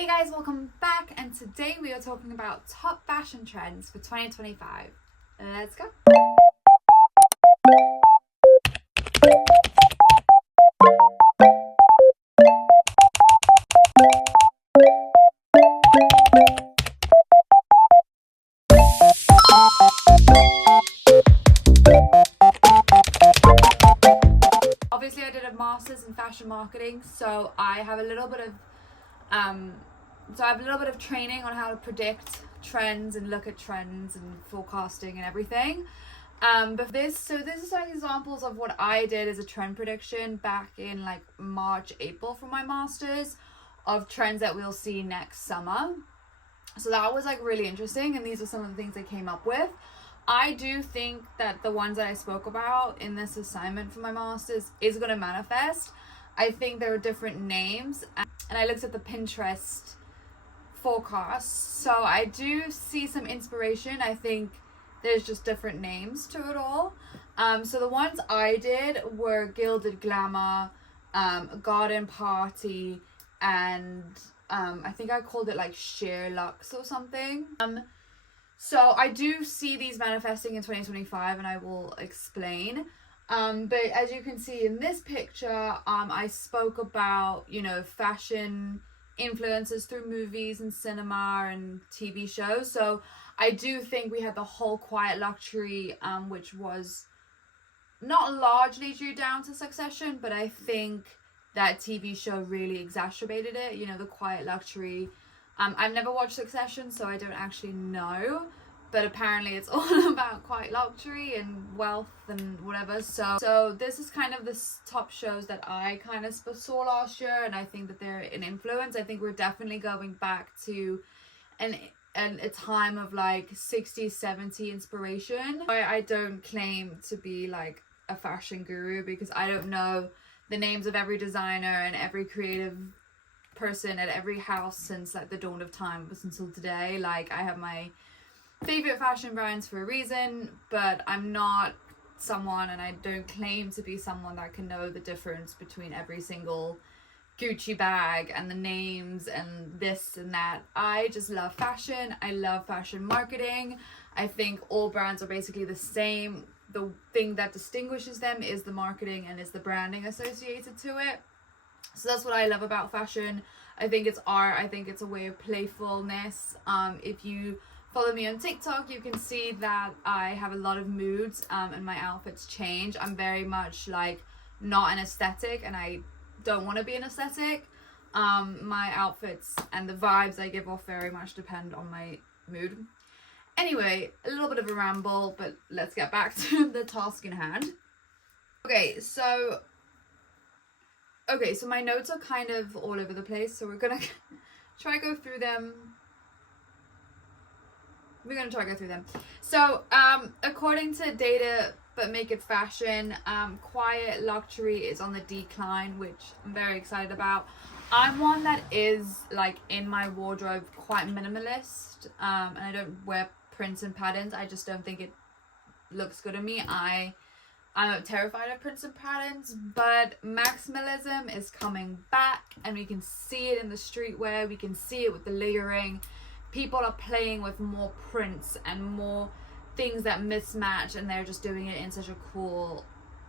Hey guys, welcome back, and today we are talking about top fashion trends for 2025. Let's go. Obviously I did a master's in fashion marketing, so I have a little bit of training on how to predict trends and look at trends and forecasting and everything. But this is some examples of what I did as a trend prediction back in like March, April for my master's, of trends that we'll see next summer. So that was like really interesting, and these are some of the things I came up with. I do think that the ones that I spoke about in this assignment for my master's is going to manifest. I think there are different names, and I looked at the Pinterest forecast, so I do see some inspiration. I think there's just different names to it all. So the ones I did were Gilded Glamour, Garden Party, and I think I called it like Sheer Luxe or something. So I do see these manifesting in 2025, and I will explain. But as you can see in this picture, I spoke about, fashion influences through movies and cinema and TV shows. So I do think we had the whole Quiet Luxury, which was not largely due down to Succession, but I think that TV show really exacerbated it. The Quiet Luxury. I've never watched Succession, so I don't actually know. But apparently it's all about quiet luxury and wealth and whatever. So this is kind of the top shows that I kind of saw last year, and I think that they're an influence. I think we're definitely going back to a time of like 60s, 70s inspiration. I don't claim to be like a fashion guru because I don't know the names of every designer and every creative person at every house since like the dawn of time up until today. Like, I have my favorite fashion brands for a reason, but I'm not someone, and I don't claim to be someone that can know the difference between every single Gucci bag and the names and this and that. I just love fashion. I love fashion marketing. I think all brands are basically the same. The thing that distinguishes them is the marketing and is the branding associated to it. So that's what I love about fashion. I think it's art. I think it's a way of playfulness. If you follow me on TikTok, you can see that I have a lot of moods, and my outfits change. I'm very much like not an aesthetic, and I don't want to be an aesthetic. My outfits and the vibes I give off very much depend on my mood. Anyway, a little bit of a ramble, but let's get back to the task in hand. Okay, so my notes are kind of all over the place, so we're gonna try to go through them. So, according to Data But Make It Fashion, quiet luxury is on the decline, which I'm very excited about. I'm one that is, like, in my wardrobe quite minimalist, and I don't wear prints and patterns. I just don't think it looks good on me. I'm terrified of prints and patterns, but maximalism is coming back, and we can see it in the streetwear. We can see it with the layering. People are playing with more prints and more things that mismatch, and they're just doing it in such a cool,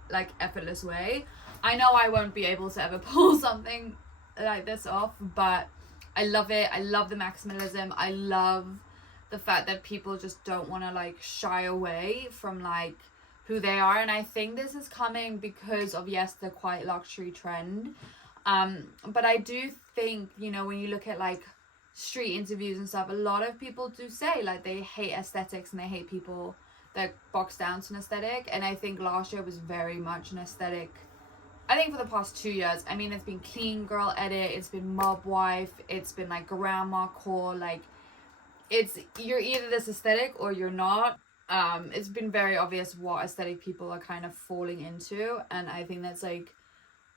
like, effortless way. I know I won't be able to ever pull something like this off, but I love it. I love the maximalism. I love the fact that people just don't want to like shy away from like who they are, and I think this is coming because of, yes, the quiet luxury trend, but I do think, when you look at like street interviews and stuff, a lot of people do say like they hate aesthetics and they hate people that box down to an aesthetic, and I think last year was very much an aesthetic. I think for the past 2 years, I mean, it's been clean girl edit, it's been mob wife, it's been like grandma core, like you're either this aesthetic or you're not. It's been very obvious what aesthetic people are kind of falling into, and I think that's like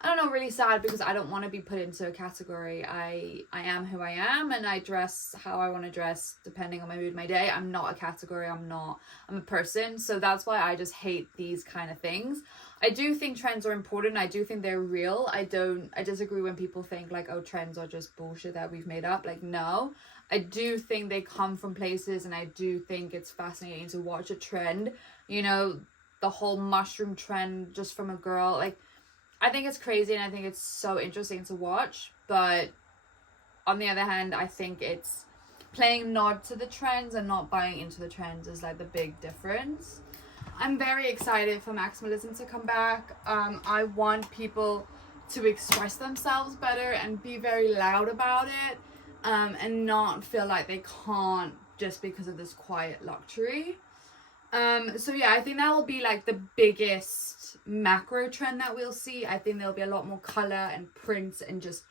I don't know, really sad, because I don't want to be put into a category. I am who I am, and I dress how I want to dress depending on my mood, my day. I'm not a category. I'm a person. So that's why I just hate these kind of things. I do think trends are important. I do think they're real. I disagree when people think like, oh, trends are just bullshit that we've made up. Like, no. I do think they come from places, and I do think it's fascinating to watch a trend. You know, the whole mushroom trend just from a girl, like, I think it's crazy, and I think it's so interesting to watch. But on the other hand, I think it's playing nod to the trends and not buying into the trends is like the big difference. I'm very excited for maximalism to come back. I want people to express themselves better and be very loud about it, and not feel like they can't just because of this quiet luxury. So yeah, I think that will be like the biggest macro trend that we'll see. I think there'll be a lot more color and prints and just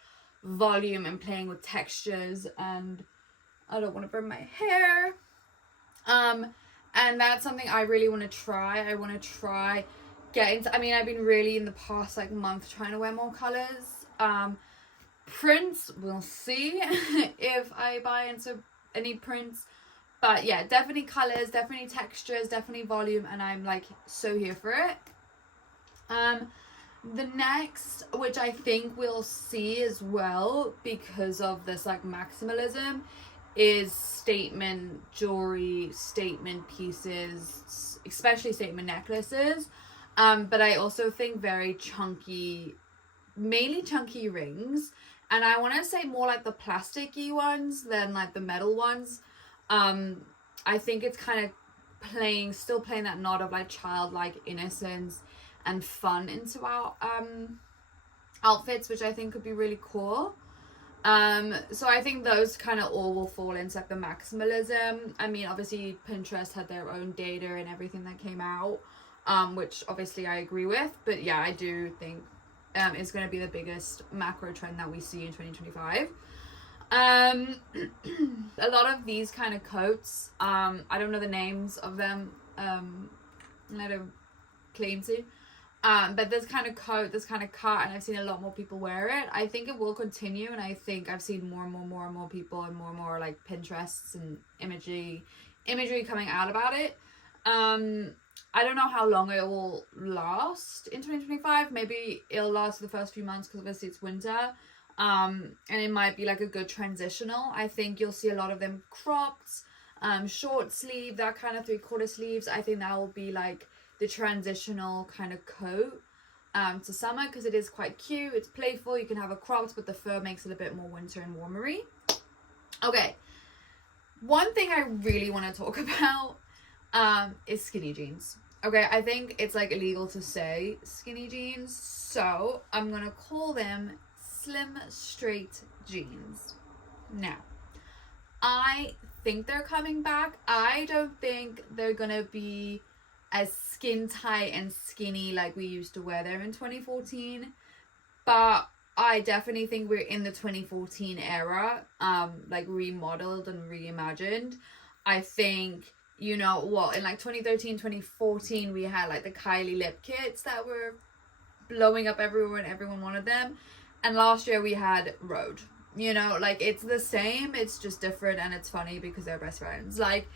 volume and playing with textures, and I don't want to burn my hair. And that's something I really want to try. I want to try get into, I mean, I've been really in the past like month trying to wear more colors. Prints, we'll see if I buy into any prints. But yeah, definitely colors, definitely textures, definitely volume, and I'm like so here for it. The next, which I think we'll see as well because of this like maximalism, is statement jewelry, statement pieces, especially statement necklaces. But I also think very chunky, mainly chunky rings. And I want to say more like the plasticky ones than like the metal ones. I think it's kind of still playing that nod of like childlike innocence and fun into our outfits, which I think could be really cool. So I think those kind of all will fall into like the maximalism. I mean, obviously Pinterest had their own data and everything that came out, which obviously I agree with, but yeah, I do think it's going to be the biggest macro trend that we see in 2025. A lot of these kind of coats, I don't know the names of them, I don't claim to, but this kind of coat, this kind of cut, and I've seen a lot more people wear it. I think it will continue, and I think I've seen more and more people and more like Pinterests and imagery coming out about it. I don't know how long it will last in 2025. Maybe it'll last for the first few months because obviously it's winter. And it might be like a good transitional. I think you'll see a lot of them cropped, short sleeve, that kind of 3/4 sleeves. I think that will be like the transitional kind of coat to summer, because it is quite cute, it's playful, you can have a cropped, but the fur makes it a bit more winter and warmery. Okay, one thing I really want to talk about is skinny jeans. Okay, I think it's like illegal to say skinny jeans, so I'm gonna call them slim straight jeans. Now, I think they're coming back. I don't think they're gonna be as skin tight and skinny like we used to wear them in 2014, but I definitely think we're in the 2014 era, like remodeled and reimagined. I think, you know, well, in like 2013, 2014, we had like the Kylie lip kits that were blowing up everywhere and everyone wanted them. And last year we had Rhode. You know, like it's the same, it's just different, and it's funny because they're best friends. Like,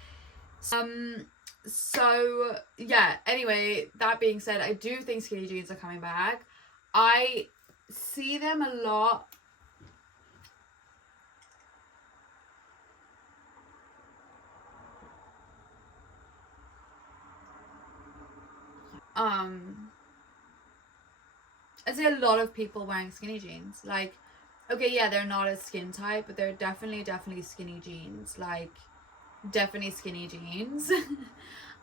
so yeah, anyway, that being said, I do think skinny jeans are coming back. I see them a lot. I see a lot of people wearing skinny jeans. Like, okay, yeah, they're not as skin tight, but they're definitely skinny jeans. Like, definitely skinny jeans.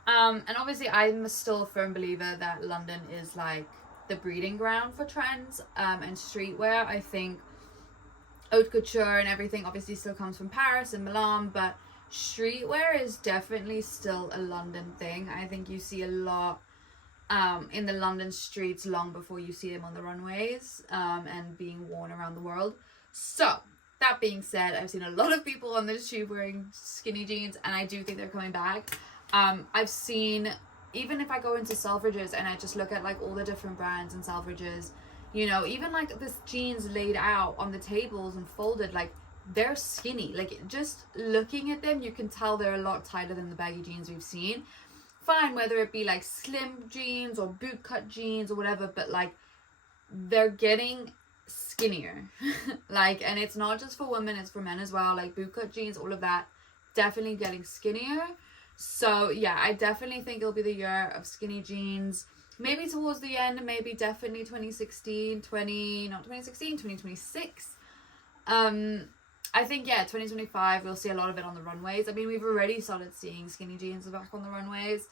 And obviously I'm still a firm believer that London is like the breeding ground for trends and streetwear. I think haute couture and everything obviously still comes from Paris and Milan, but streetwear is definitely still a London thing. I think you see a lot in the London streets long before you see them on the runways and being worn around the world. So that being said, I've seen a lot of people on the tube wearing skinny jeans, and I do think they're coming back. I've seen, even if I go into Selfridges and I just look at like all the different brands and Selfridges, You know, even like this jeans laid out on the tables and folded, like they're skinny. Like just looking at them, you can tell they're a lot tighter than the baggy jeans we've seen. Fine, whether it be like slim jeans or boot cut jeans or whatever, but like they're getting skinnier. Like, and it's not just for women, it's for men as well. Like boot cut jeans, all of that, definitely getting skinnier. So yeah, I definitely think it'll be the year of skinny jeans. Maybe towards the end, maybe definitely 2026. I think, yeah, 2025, we'll see a lot of it on the runways. I mean, we've already started seeing skinny jeans back on the runways.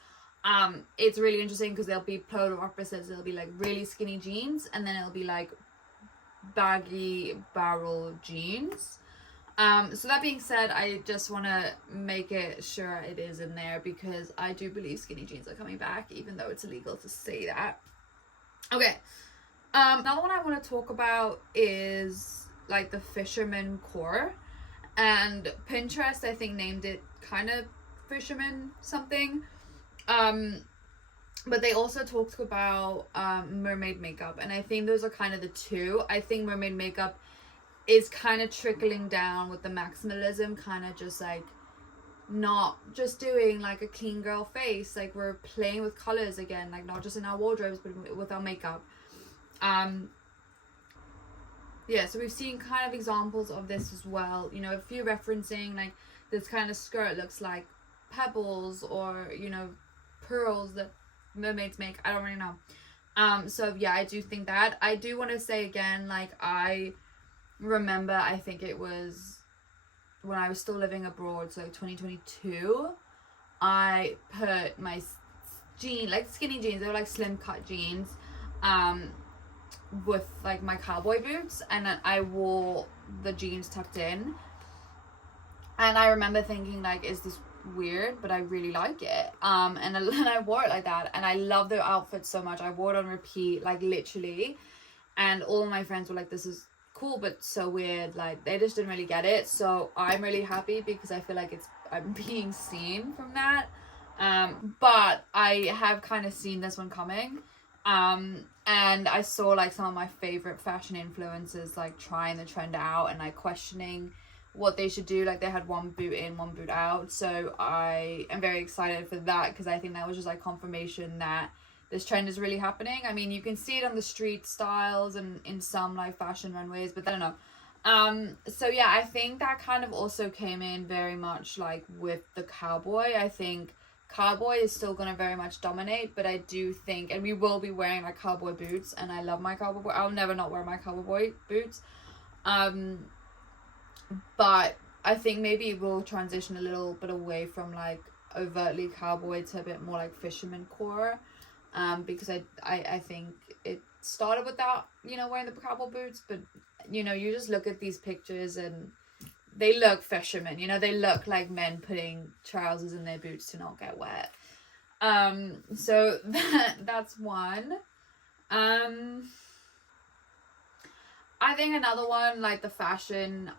It's really interesting because they'll be polar opposites. It'll be like really skinny jeans, and then it'll be like baggy barrel jeans. So that being said, I just want to make it sure it is in there because I do believe skinny jeans are coming back, even though it's illegal to say that. Okay. Another one I want to talk about is like the fisherman core, and Pinterest I think named it kind of fisherman something. But they also talked about mermaid makeup, and I think those are kind of the two. I think mermaid makeup is kind of trickling down with the maximalism, kind of just like not just doing like a clean girl face, like we're playing with colors again, like not just in our wardrobes but with our makeup. Yeah, so we've seen kind of examples of this as well, you know, a few referencing like this kind of skirt looks like pebbles or, you know, pearls that mermaids make. I don't really know. So yeah, I do think that. I do want to say again, like I remember, I think it was when I was still living abroad, so 2022, I put my like skinny jeans, they were like slim cut jeans, with like my cowboy boots, and then I wore the jeans tucked in, and I remember thinking like, is this weird? But I really like it. And then I wore it like that, and I love the outfit so much. I wore it on repeat, like literally, and all my friends were like, this is cool but so weird, like they just didn't really get it. So I'm really happy because I feel like I'm being seen from that. But I have kind of seen this one coming, and I saw like some of my favorite fashion influencers like trying the trend out and like questioning what they should do. Like they had one boot in, one boot out. So I am very excited for that because I think that was just like confirmation that this trend is really happening. I mean, you can see it on the street styles and in some like fashion runways, but I don't know. So yeah, I think that kind of also came in very much like with the cowboy. I think cowboy is still going to very much dominate, but I do think, and we will be wearing like cowboy boots, and I love my cowboy, I'll never not wear my cowboy boots. But I think maybe we'll transition a little bit away from like overtly cowboy to a bit more like fisherman core. Because I think it started with that, you know, wearing the cowboy boots, but you know, you just look at these pictures and they look fishermen, you know, they look like men putting trousers in their boots to not get wet. So that's one. I think another one, like the fashion,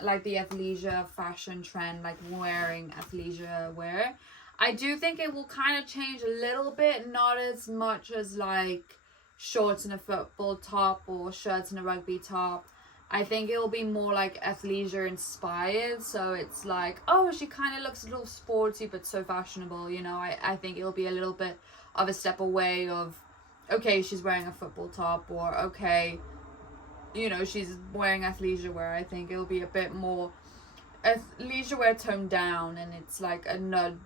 like the athleisure fashion trend, like wearing athleisure wear, I do think it will kind of change a little bit, not as much as like shorts and a football top or shirts and a rugby top. I think it will be more like athleisure inspired, so it's like, oh, she kind of looks a little sporty but so fashionable, you know. I think it'll be a little bit of a step away of, okay, she's wearing a football top, or okay, you know, she's wearing athleisure wear. I think it'll be a bit more athleisure wear toned down, and it's like a nod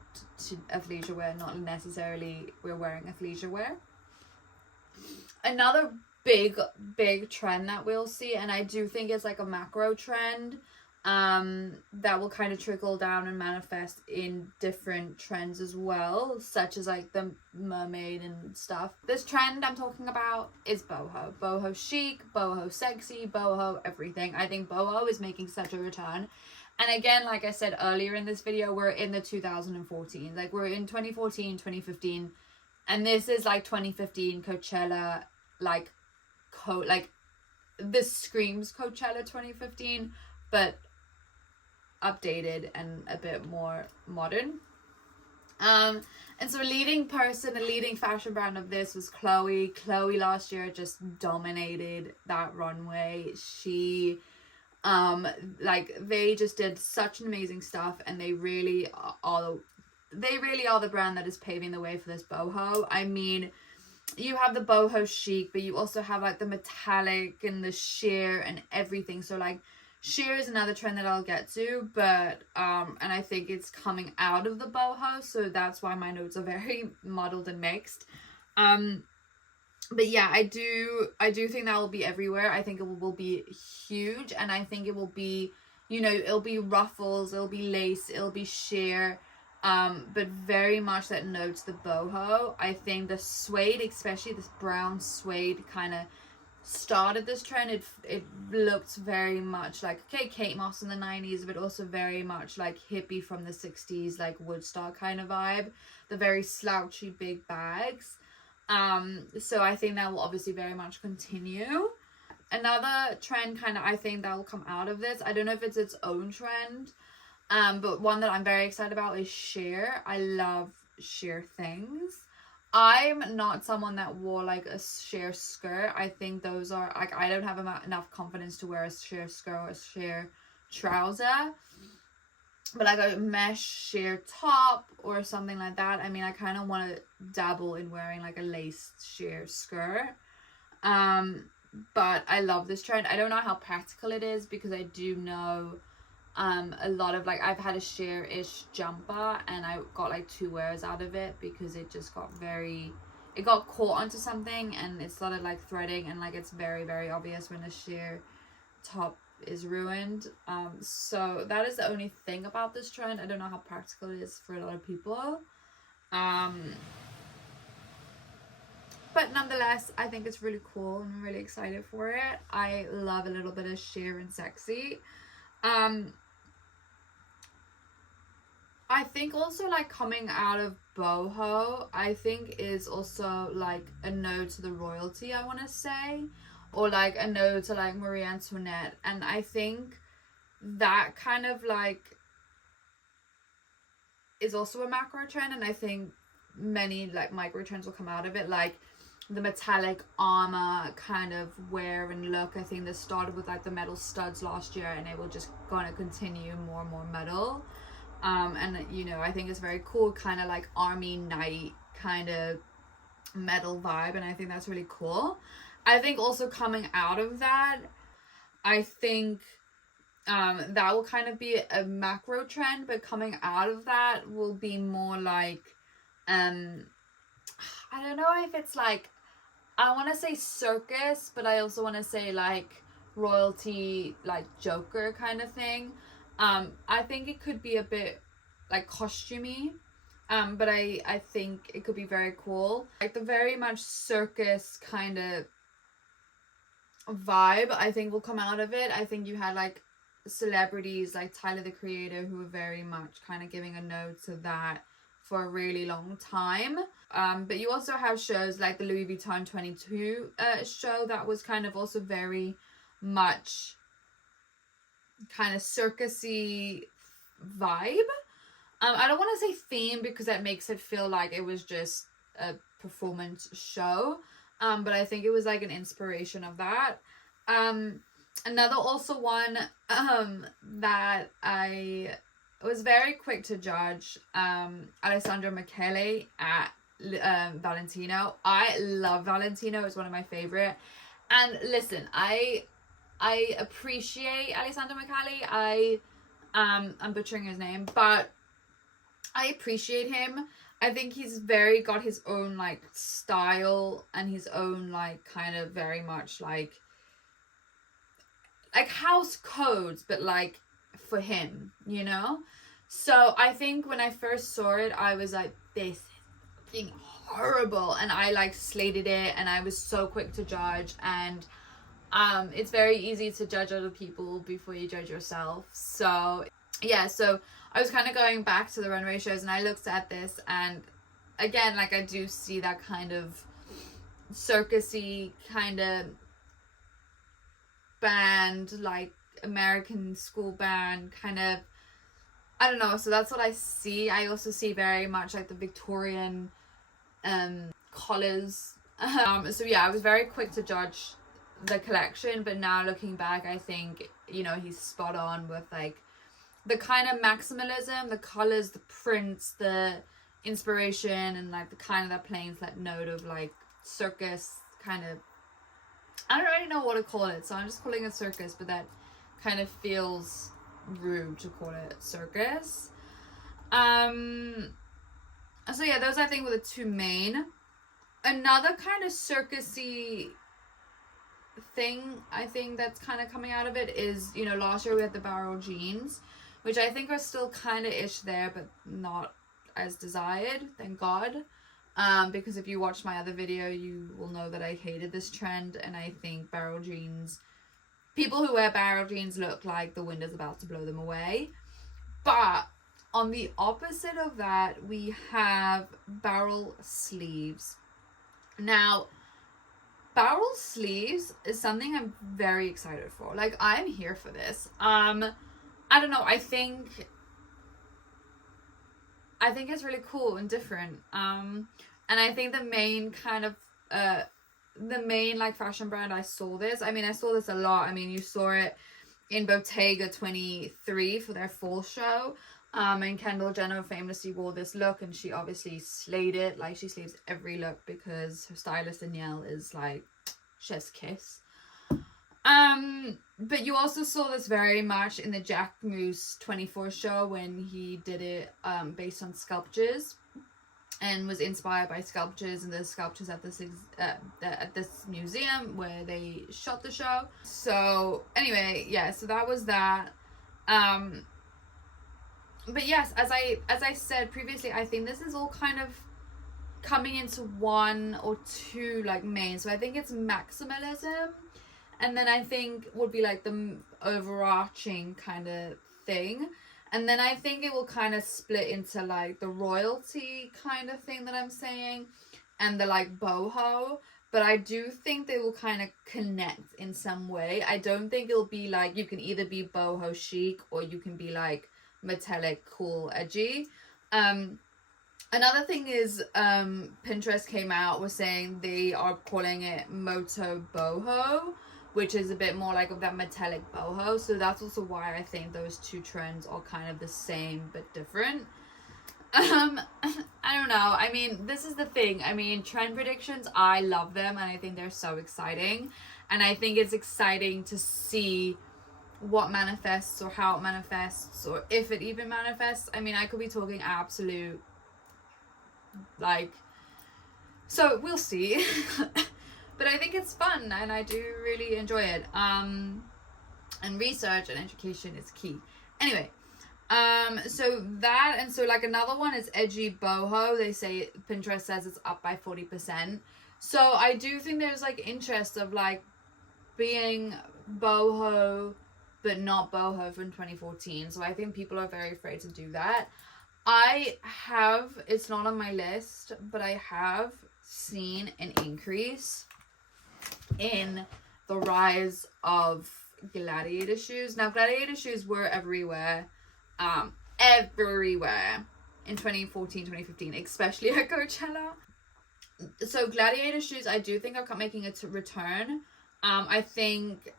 to athleisure wear, not necessarily we're wearing athleisure wear. Another big trend that we'll see, and I do think it's like a macro trend, that will kind of trickle down and manifest in different trends as well, such as like the mermaid and stuff. This trend I'm talking about is boho. Boho chic, boho sexy, boho everything. I think boho is making such a return. And again, like I said earlier in this video, we're in the 2014, like we're in 2014, 2015, and this is like 2015 Coachella, like this screams Coachella 2015, but updated and a bit more modern. And so a leading person, a leading fashion brand of this was Chloe. Chloe last year just dominated that runway. She, like, they just did such an amazing stuff, and they really are the brand that is paving the way for this boho. I mean, you have the boho chic, but you also have like the metallic and the sheer and everything. So like, sheer is another trend that I'll get to, but and I think it's coming out of the boho, so that's why my notes are very muddled and mixed. But yeah, I do think that will be everywhere. I think it will be huge, and I think it will be, you know, it'll be ruffles, it'll be lace, it'll be sheer, but very much that notes the boho. I think the suede, especially this brown suede, kind of started this trend. It looked very much like, okay, Kate Moss in the 90s, but also very much like hippie from the 60s, like Woodstock kind of vibe, the very slouchy big bags. So I think that will obviously very much continue. Another trend kind of, I think that will come out of this, I don't know if it's its own trend, but one that I'm very excited about is sheer. I love sheer things. I'm not someone that wore like a sheer skirt. I think those are like, I don't have enough confidence to wear a sheer skirt or a sheer trouser, but like a mesh sheer top or something like that. I mean, I kind of want to dabble in wearing like a lace sheer skirt, but I love this trend. I don't know how practical it is, because I do know a lot of, like, I've had a sheer-ish jumper and I got like 2 wears out of it because it just got it got caught onto something and it started like threading, and like it's very, very obvious when a sheer top is ruined. So that is the only thing about this trend. I don't know how practical it is for a lot of people, but nonetheless, I think it's really cool and I'm really excited for it. I love a little bit of sheer and sexy. I think also, like, coming out of boho, I think is also like a nod to the royalty, I want to say, or like a nod to like Marie Antoinette, and I think that kind of like is also a macro trend, and I think many like micro trends will come out of it, like the metallic armor kind of wear and look. I think this started with like the metal studs last year, and it will just gonna continue more and more metal. And you know, I think it's very cool, kind of like army night kind of metal vibe, and I think that's really cool. I think also coming out of that, I think that will kind of be a macro trend, but coming out of that will be more like I don't know if it's like, I want to say circus, but I also want to say like royalty, like Joker kind of thing. I think it could be a bit like costumey, but I think it could be very cool, like the very much circus kind of vibe I think will come out of it. I think you had like celebrities like Tyler the Creator who were very much kind of giving a nod to that for a really long time, but you also have shows like the Louis Vuitton 22 show that was kind of also very much kind of circusy vibe. I don't want to say theme because that makes it feel like it was just a performance show, but I think it was like an inspiration of that. Another also one that I was very quick to judge, Alessandro Michele at Valentino. I love Valentino, it's one of my favorite, and listen, I appreciate Alessandro Michele. I'm butchering his name, but I appreciate him. I think he's got his own like style and his own like kind of very much like house codes, but like for him, you know? So I think when I first saw it, I was like, this is fucking horrible, and I like slated it, and I was so quick to judge, and it's very easy to judge other people before you judge yourself. So yeah, so I was kind of going back to the runway shows, and I looked at this, and again, like, I do see that kind of circusy kind of band, like American school band kind of I don't know, so that's what I see. I also see very much like the Victorian collars. So yeah, I was very quick to judge the collection, but now looking back, I think, you know, he's spot on with like the kind of maximalism, the colors, the prints, the inspiration, and like the kind of that plain flat note of like circus kind of, I don't really know what to call it, so I'm just calling it circus, but that kind of feels rude to call it circus. So yeah, those I think were the two main. Another kind of circusy thing I think that's kind of coming out of it is, you know, last year we had the barrel jeans, which I think are still kind of ish there, but not as desired, thank God. Because if you watched my other video, you will know that I hated this trend, and I think barrel jeans, people who wear barrel jeans look like the wind is about to blow them away. But on the opposite of that, we have barrel sleeves. Now, barrel sleeves is something I'm very excited for. Like, I'm here for this. I don't know, I think it's really cool and different. And I think the main kind of the main like fashion brand I saw this a lot. I mean, you saw it in Bottega 23 for their fall show. And Kendall Jenner famously wore this look, and she obviously slayed it. Like, she slays every look because her stylist Danielle is like chef's kiss. But you also saw this very much in the Jacquemus 24 show when he did it based on sculptures and was inspired by sculptures and the sculptures at this museum where they shot the show. So anyway, yeah, so that was that. But yes, as I said previously, I think this is all kind of coming into one or two like main. So I think it's maximalism, and then I think would be like the overarching kind of thing, and then I think it will kind of split into like the royalty kind of thing that I'm saying, and the like boho. But I do think they will kind of connect in some way. I don't think it'll be like you can either be boho chic or you can be like metallic, cool, edgy. Another thing is Pinterest came out was saying they are calling it Moto Boho, which is a bit more like of that metallic boho. So that's also why I think those two trends are kind of the same but different. I don't know. I mean, this is the thing. I mean, trend predictions, I love them, and I think they're so exciting. And I think it's exciting to see what manifests or how it manifests or if it even manifests. I mean, I could be talking absolute like, so we'll see. But I think it's fun and I do really enjoy it. And research and education is key. Anyway, so that, and so like another one is edgy boho. They say Pinterest says it's up by 40%. So I do think there's like interest of like being boho but not boho from 2014. So I think people are very afraid to do that. It's not on my list, but I have seen an increase in the rise of gladiator shoes. Now, gladiator shoes were everywhere in 2014, 2015, especially at Coachella. So gladiator shoes, I do think are making a return. I think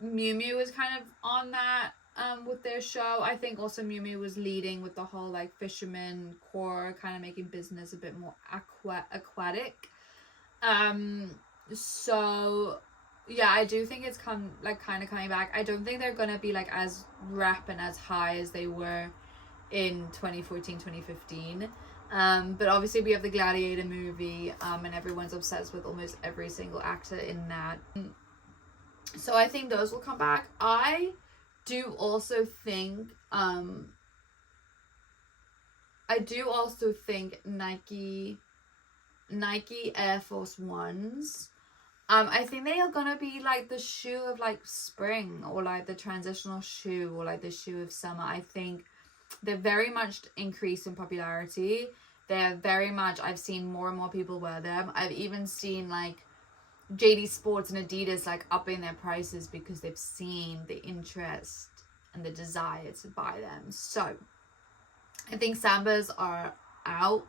Miu Miu is kind of on that with their show. I think also Miu Miu was leading with the whole like fisherman core, kind of making business a bit more aquatic. So yeah, I do think it's kind of coming back. I don't think they're gonna be like as rap and as high as they were in 2014, 2015. But obviously we have the Gladiator movie, and everyone's obsessed with almost every single actor in that. So I think those will come back. I do also think Nike Air Force Ones, I think they are gonna be like the shoe of like spring, or like the transitional shoe, or like the shoe of summer. I think they're very much increased in popularity. They're very much, I've seen more and more people wear them. I've even seen like JD Sports and Adidas like upping their prices because they've seen the interest and the desire to buy them. So I think Sambas are out,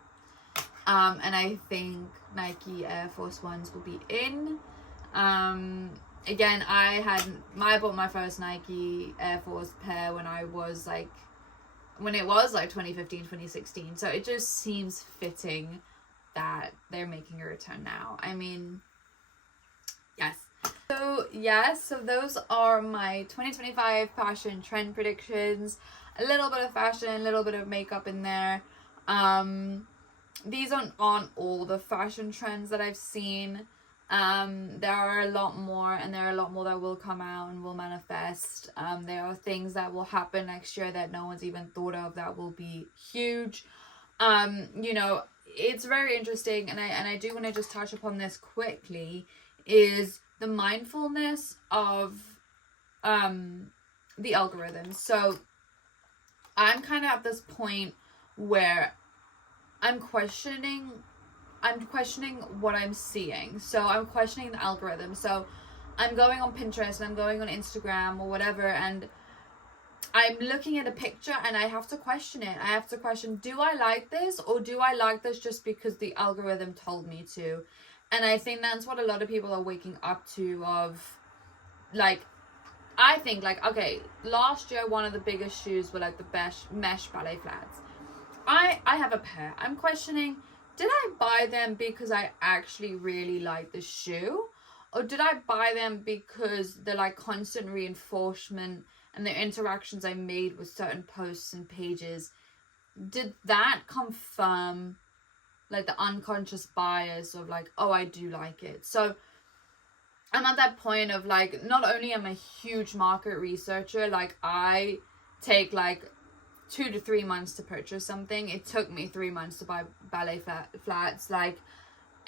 and I think Nike Air Force Ones will be in. Again, I bought my first Nike Air Force pair when it was like 2015, 2016. So it just seems fitting that they're making a return now. I mean, yes. So those are my 2025 fashion trend predictions. A little bit of fashion, a little bit of makeup in there. These aren't all the fashion trends that I've seen. There are a lot more, and there are a lot more that will come out and will manifest. There are things that will happen next year that no one's even thought of that will be huge. You know, it's very interesting, and I do want to just touch upon this quickly, is the mindfulness of the algorithms. So I'm kind of at this point where I'm questioning what I'm seeing. So I'm questioning the algorithm. So I'm going on Pinterest and I'm going on Instagram or whatever, and I'm looking at a picture and I have to question it. I have to question, do I like this, or do I like this just because the algorithm told me to? And I think that's what a lot of people are waking up to, of like, I think like, okay, last year one of the biggest shoes were like the mesh ballet flats. I have a pair. I'm questioning, did I buy them because I actually really like the shoe, or did I buy them because the like constant reinforcement and the interactions I made with certain posts and pages, did that confirm like the unconscious bias of like, oh, I do like it? So I'm at that point of like, not only am I a huge market researcher, like I take like 2 to 3 months to purchase something. It took me 3 months to buy ballet flats. Like,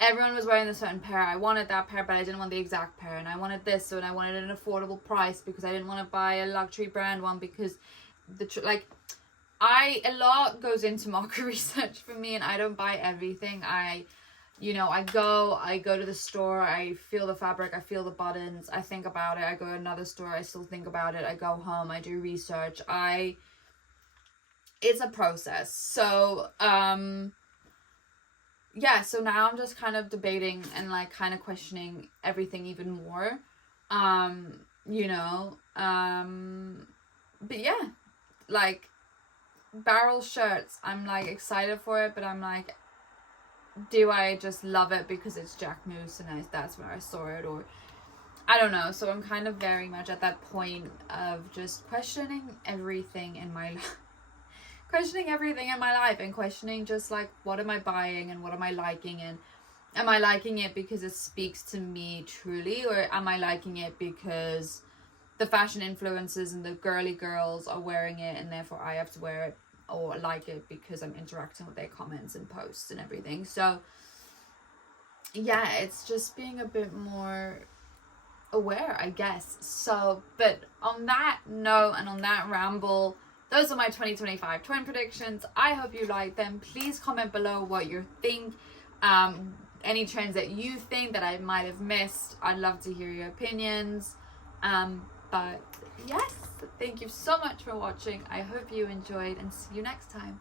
everyone was wearing a certain pair. I wanted that pair, but I didn't want the exact pair, and I wanted this, and I wanted an affordable price because I didn't want to buy a luxury brand one, because a lot goes into market research for me, and I don't buy everything. I go to the store, I feel the fabric, I feel the buttons, I think about it. I go to another store, I still think about it. I go home, I do research. It's a process. So yeah, so now I'm just kind of debating and like kind of questioning everything even more. But yeah, like barrel shirts, I'm like excited for it, but I'm like, do I just love it because it's Jacquemus and that's where I saw it, or I don't know. So I'm kind of very much at that point of just questioning everything in my life. And questioning just like, what am I buying and what am I liking, and am I liking it because it speaks to me truly, or am I liking it because the fashion influencers and the girly girls are wearing it and therefore I have to wear it or like it because I'm interacting with their comments and posts and everything. So yeah, it's just being a bit more aware, I guess. So, but on that note and on that ramble, those are my 2025 trend predictions. I hope you like them. Please comment below what you think. Any trends that you think that I might have missed. I'd love to hear your opinions. But yes, thank you so much for watching. I hope you enjoyed, and see you next time.